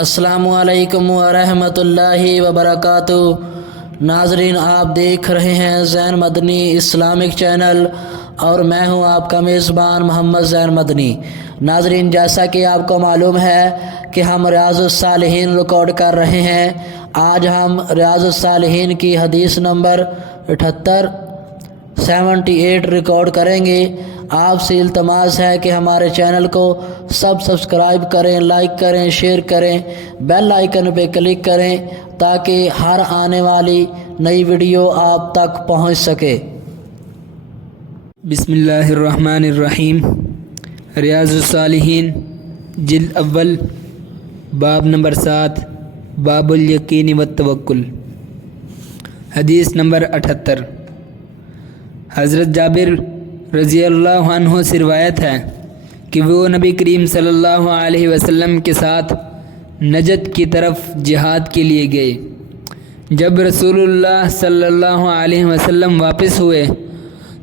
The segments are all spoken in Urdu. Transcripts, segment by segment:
السلام علیکم ورحمۃ اللہ وبرکاتہ۔ ناظرین، آپ دیکھ رہے ہیں زین مدنی اسلامک چینل اور میں ہوں آپ کا میزبان محمد زین مدنی۔ ناظرین، جیسا کہ آپ کو معلوم ہے کہ ہم ریاض الصالحین ریکارڈ کر رہے ہیں۔ آج ہم ریاض الصالحین کی حدیث نمبر 78 ریکارڈ کریں گے۔ آپ سے التماس ہے کہ ہمارے چینل کو سبسکرائب کریں، لائک کریں، شیئر کریں، بیل آئیکن پہ کلک کریں تاکہ ہر آنے والی نئی ویڈیو آپ تک پہنچ سکے۔ بسم اللہ الرحمن الرحیم۔ ریاض الصالحین جلد اول، باب نمبر 7، باب الیقین والتوکل۔ حدیث نمبر 78۔ حضرت جابر رضی اللہ عنہ سے روایت ہے کہ وہ نبی کریم صلی اللہ علیہ وسلم کے ساتھ نجد کی طرف جہاد کے لیے گئے۔ جب رسول اللہ صلی اللہ علیہ وسلم واپس ہوئے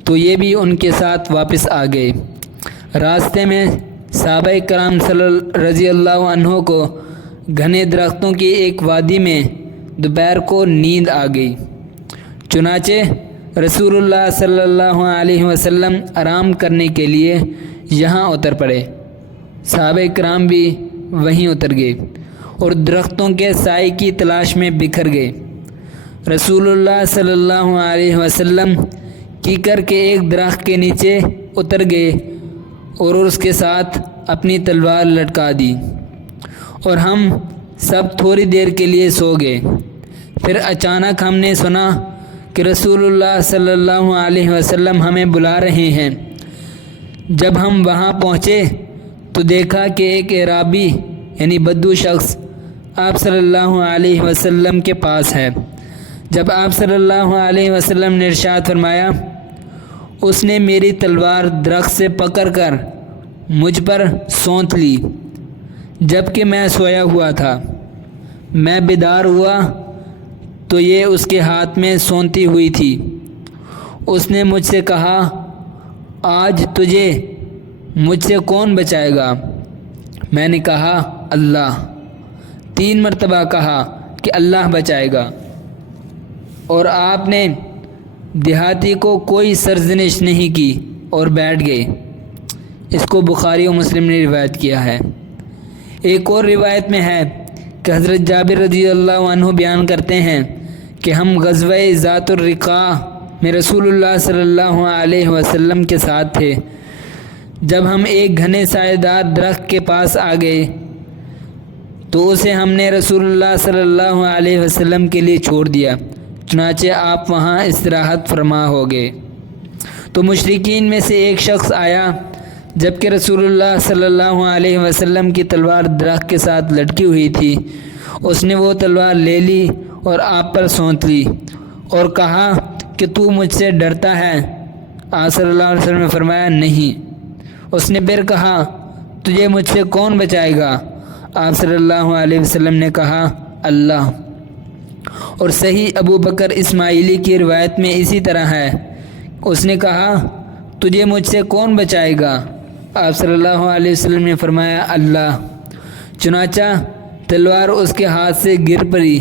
تو یہ بھی ان کے ساتھ واپس آ گئے۔ راستے میں صحابہ کرام رضی اللہ عنہ کو گھنے درختوں کی ایک وادی میں دوپہر کو نیند آ گئی، چنانچہ رسول اللہ صلی اللہ علیہ وسلم آرام کرنے کے لیے یہاں اتر پڑے۔ صحابہ کرام بھی وہیں اتر گئے اور درختوں کے سائے کی تلاش میں بکھر گئے۔ رسول اللہ صلی اللہ علیہ وسلم کیکر کے ایک درخت کے نیچے اتر گئے اور اس کے ساتھ اپنی تلوار لٹکا دی، اور ہم سب تھوڑی دیر کے لیے سو گئے۔ پھر اچانک ہم نے سنا کہ رسول اللہ صلی اللہ علیہ وسلم ہمیں بلا رہے ہیں۔ جب ہم وہاں پہنچے تو دیکھا کہ ایک اعرابی یعنی بدو شخص آپ صلی اللہ علیہ وسلم کے پاس ہے۔ جب آپ صلی اللہ علیہ وسلم نے ارشاد فرمایا، اس نے میری تلوار درخت سے پکڑ کر مجھ پر سونت لی جب کہ میں سویا ہوا تھا۔ میں بیدار ہوا تو یہ اس کے ہاتھ میں سونتی ہوئی تھی۔ اس نے مجھ سے کہا، آج تجھے مجھ سے کون بچائے گا؟ میں نے کہا، اللہ۔ 3 مرتبہ کہا کہ اللہ بچائے گا، اور آپ نے دیہاتی کو کوئی سرزنش نہیں کی اور بیٹھ گئے۔ اس کو بخاری و مسلم نے روایت کیا ہے۔ ایک اور روایت میں ہے کہ حضرت جابر رضی اللہ عنہ بیان کرتے ہیں کہ ہم غزوہ ذات الرقاع میں رسول اللہ صلی اللہ علیہ وسلم کے ساتھ تھے۔ جب ہم ایک گھنے سائے دار درخت کے پاس آ گئے تو اسے ہم نے رسول اللہ صلی اللہ علیہ وسلم کے لیے چھوڑ دیا، چنانچہ آپ وہاں استراحت فرما ہو گئے۔ تو مشرکین میں سے ایک شخص آیا جبکہ رسول اللہ صلی اللہ علیہ وسلم کی تلوار درخت کے ساتھ لٹکی ہوئی تھی۔ اس نے وہ تلوار لے لی اور آپ پر سونت لی اور کہا کہ تو مجھ سے ڈرتا ہے؟ آپ صلی اللہ علیہ وسلم نے فرمایا، نہیں۔ اس نے پھر کہا، تجھے مجھ سے کون بچائے گا؟ آپ صلی اللہ علیہ وسلم نے کہا، اللہ۔ اور صحیح ابو بکر اسماعیلی کی روایت میں اسی طرح ہے۔ اس نے کہا، تجھے مجھ سے کون بچائے گا؟ آپ صلی اللہ علیہ وسلم نے فرمایا، اللہ۔ چنانچہ تلوار اس کے ہاتھ سے گر پڑی۔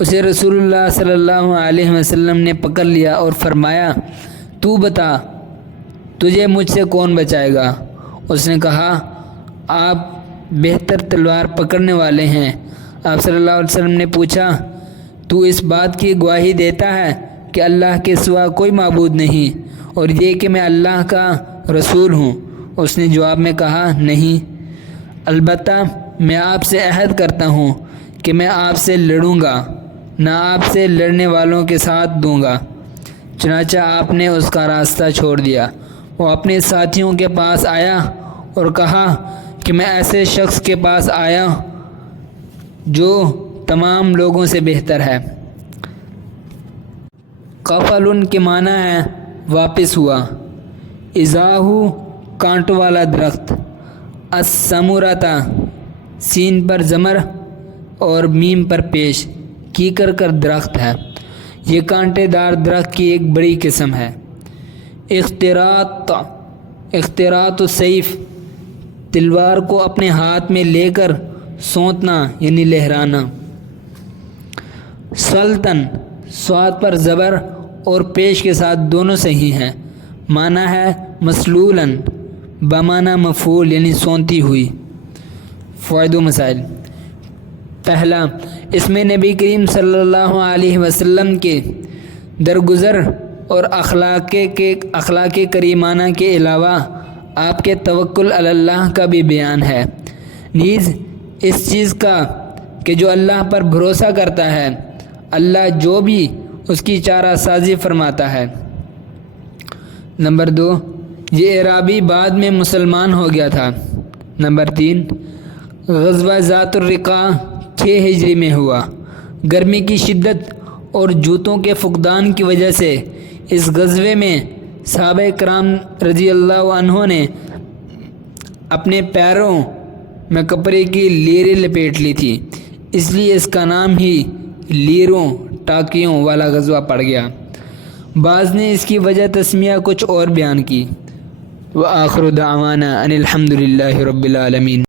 اسے رسول اللہ صلی اللہ علیہ وسلم نے پکڑ لیا اور فرمایا، تو بتا، تجھے مجھ سے کون بچائے گا؟ اس نے کہا، آپ بہتر تلوار پکڑنے والے ہیں۔ آپ صلی اللہ علیہ وسلم نے پوچھا، تو اس بات کی گواہی دیتا ہے کہ اللہ کے سوا کوئی معبود نہیں اور یہ کہ میں اللہ کا رسول ہوں؟ اس نے جواب میں کہا، نہیں، البتہ میں آپ سے عہد کرتا ہوں کہ میں آپ سے لڑوں گا، نہ آپ سے لڑنے والوں کے ساتھ دوں گا۔ چنانچہ آپ نے اس کا راستہ چھوڑ دیا۔ وہ اپنے ساتھیوں کے پاس آیا اور کہا کہ میں ایسے شخص کے پاس آیا جو تمام لوگوں سے بہتر ہے۔ قفل کے معنی ہے واپس ہوا۔ ازاہو کانٹوں والا درخت۔ السمورتا سین پر زمر اور میم پر پیش، کیکر کا درخت ہے۔ یہ کانٹے دار درخت کی ایک بڑی قسم ہے۔ اختراط السیف، تلوار کو اپنے ہاتھ میں لے کر سونتنا یعنی لہرانا۔ سلطن صاد پر زبر اور پیش کے ساتھ دونوں صحیح ہیں، معنی ہے مسلولن بمعنی مفعول یعنی سونتی ہوئی۔ فوائد و مسائل۔ پہلا، اس میں نبی کریم صلی اللہ علیہ وسلم کے درگزر اور اخلاق کریمانہ کے علاوہ آپ کے توکل علی اللہ کا بھی بیان ہے، نیز اس چیز کا کہ جو اللہ پر بھروسہ کرتا ہے اللہ جو بھی اس کی چارہ سازی فرماتا ہے۔ نمبر 2، یہ اعرابی بعد میں مسلمان ہو گیا تھا۔ نمبر 3، غزوہ ذات الرقاع 6 ہجری میں ہوا۔ گرمی کی شدت اور جوتوں کے فقدان کی وجہ سے اس غزوے میں صحابہ کرام رضی اللہ عنہ نے اپنے پیروں میں کپڑے کی لیریں لپیٹ لی تھی، اس لیے اس کا نام ہی لیروں ٹاکیوں والا غزوہ پڑ گیا۔ بعض نے اس کی وجہ تسمیہ کچھ اور بیان کی۔ وآخر دعوانا ان الحمد للہ رب العالمین۔